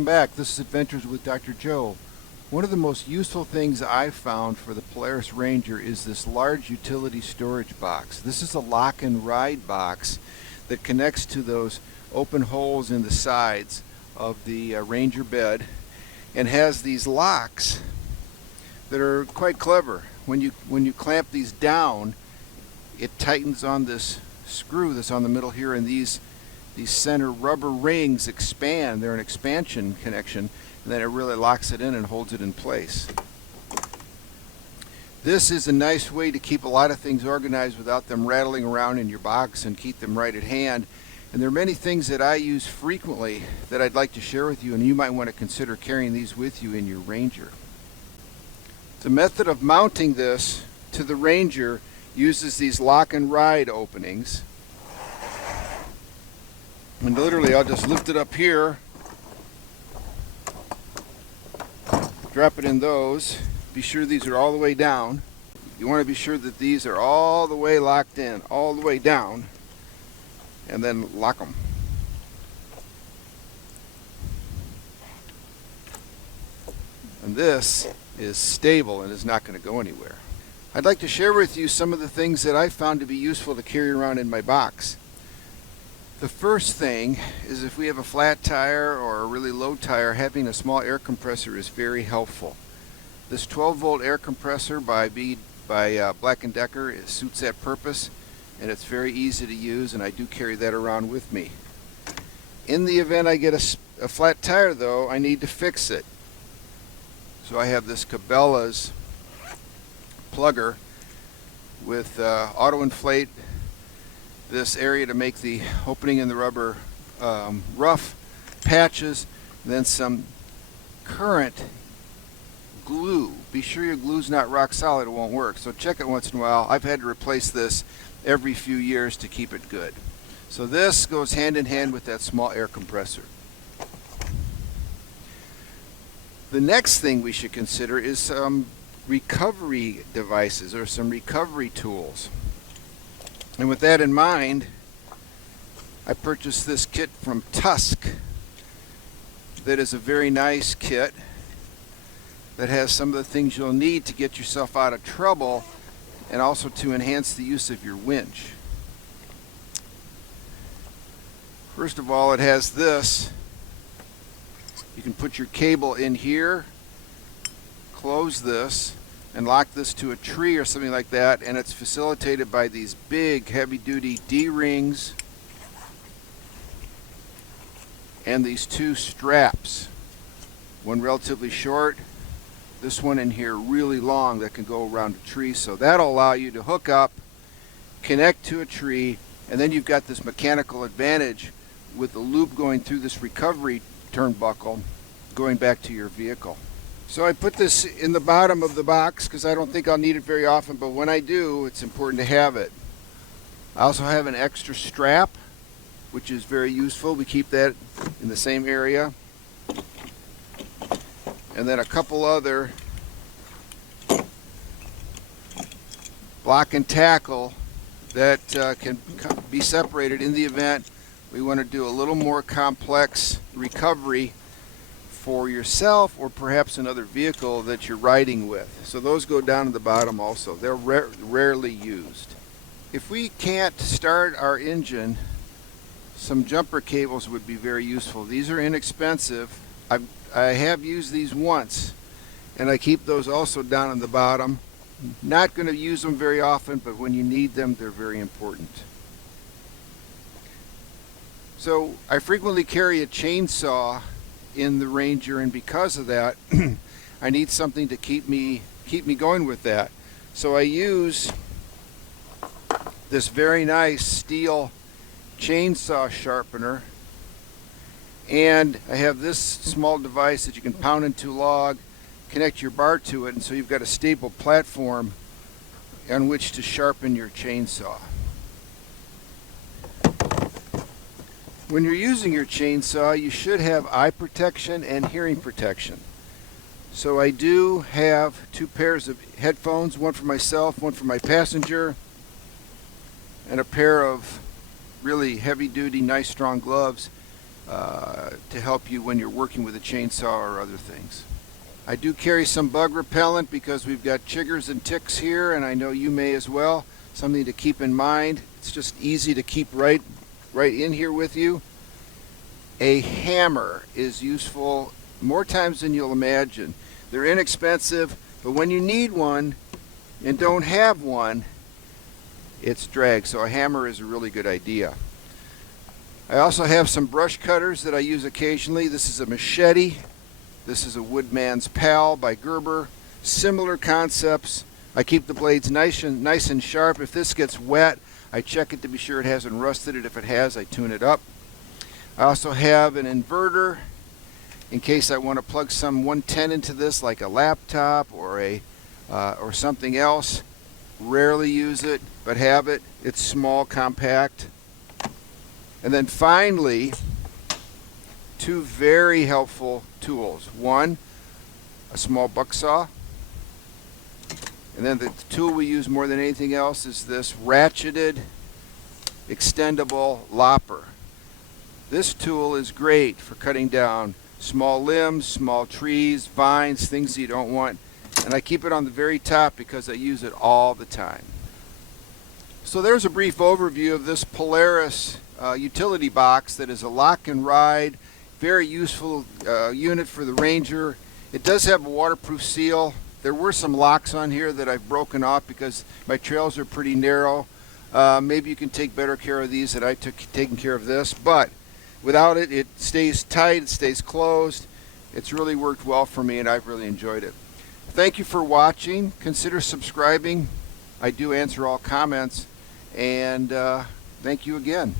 Welcome back. This is Adventures with Dr. Joe. One of the most useful things I've found for the Polaris Ranger is this large utility storage box. This is a lock and ride box that connects to those open holes in the sides of the Ranger bed and has these locks that are quite clever. When you clamp these down, it tightens on this screw that's on the middle here, and these center rubber rings expand. They're an expansion connection, and then it really locks it in and holds it in place. This is a nice way to keep a lot of things organized without them rattling around in your box, and keep them right at hand. And there are many things that I use frequently that I'd like to share with you, and you might want to consider carrying these with you in your Ranger. The method of mounting this to the Ranger uses these lock and ride openings. And literally, I'll just lift it up here, drop it in those. Be sure these are all the way down. You want to be sure that these are all the way locked in, all the way down, and then lock them. And this is stable and is not going to go anywhere. I'd like to share with you some of the things that I found to be useful to carry around in my box. The first thing is, if we have a flat tire or a really low tire, having a small air compressor is very helpful. This 12-volt air compressor by Black & Decker, it suits that purpose, and it's very easy to use, and I do carry that around with me. In the event I get a flat tire though, I need to fix it. So I have this Cabela's plugger with auto inflate this area to make the opening in the rubber rough patches, then some current glue. Be sure your glue's not rock solid, it won't work, so check it once in a while. I've had to replace this every few years to keep it good. So this goes hand in hand with that small air compressor. The next thing we should consider is some recovery devices or some recovery tools. And with that in mind, I purchased this kit from Tusk that is a very nice kit that has some of the things you'll need to get yourself out of trouble and also to enhance the use of your winch. First of all, it has this. You can put your cable in here, close this, and lock this to a tree or something like that, and it's facilitated by these big heavy-duty D-rings and these two straps. One relatively short, this one in here really long that can go around a tree, so that'll allow you to hook up, connect to a tree, and then you've got this mechanical advantage with the loop going through this recovery turnbuckle going back to your vehicle. So I put this in the bottom of the box because I don't think I'll need it very often, but when I do, it's important to have it. I also have an extra strap, which is very useful. We keep that in the same area. And then a couple other block and tackle that can be separated in the event we want to do a little more complex recovery for yourself or perhaps another vehicle that you're riding with. So those go down at the bottom also. They're rarely used. If we can't start our engine, some jumper cables would be very useful. These are inexpensive. I have used these once, and I keep those also down at the bottom. Not going to use them very often, but when you need them, they're very important. So I frequently carry a chainsaw in the Ranger, and because of that I need something to keep me going with that. So I use this very nice steel chainsaw sharpener, and I have this small device that you can pound into log, connect your bar to it, and so you've got a stable platform on which to sharpen your chainsaw. When you're using your chainsaw, you should have eye protection and hearing protection. So I do have two pairs of headphones, one for myself, one for my passenger, and a pair of really heavy-duty, nice, strong gloves. to help you when you're working with a chainsaw or other things. I do carry some bug repellent because we've got chiggers and ticks here, and I know you may as well. Something to keep in mind. It's just easy to keep right in here with you. A hammer is useful more times than you'll imagine. They're inexpensive, but when you need one and don't have one, it's drag. So a hammer is a really good idea. I also have some brush cutters that I use occasionally. This is a machete. This is a Woodman's Pal by Gerber. Similar concepts. I keep the blades nice and sharp. If this gets wet, I check it to be sure it hasn't rusted it. If it has, I tune it up. I also have an inverter in case I want to plug some 110 into this, like a laptop or something else. Rarely use it, but have it. It's small, compact. And then finally, two very helpful tools. One, a small buck saw. And then the tool we use more than anything else is this ratcheted, extendable lopper. This tool is great for cutting down small limbs, small trees, vines, things you don't want. And I keep it on the very top because I use it all the time. So there's a brief overview of this Polaris utility box that is a lock and ride, very useful unit for the Ranger. It does have a waterproof seal. There were some locks on here that I've broken off because my trails are pretty narrow. Maybe you can take better care of these than I took taking care of this, but without it, it stays tight, it stays closed. It's really worked well for me and I've really enjoyed it. Thank you for watching. Consider subscribing. I do answer all comments, and thank you again.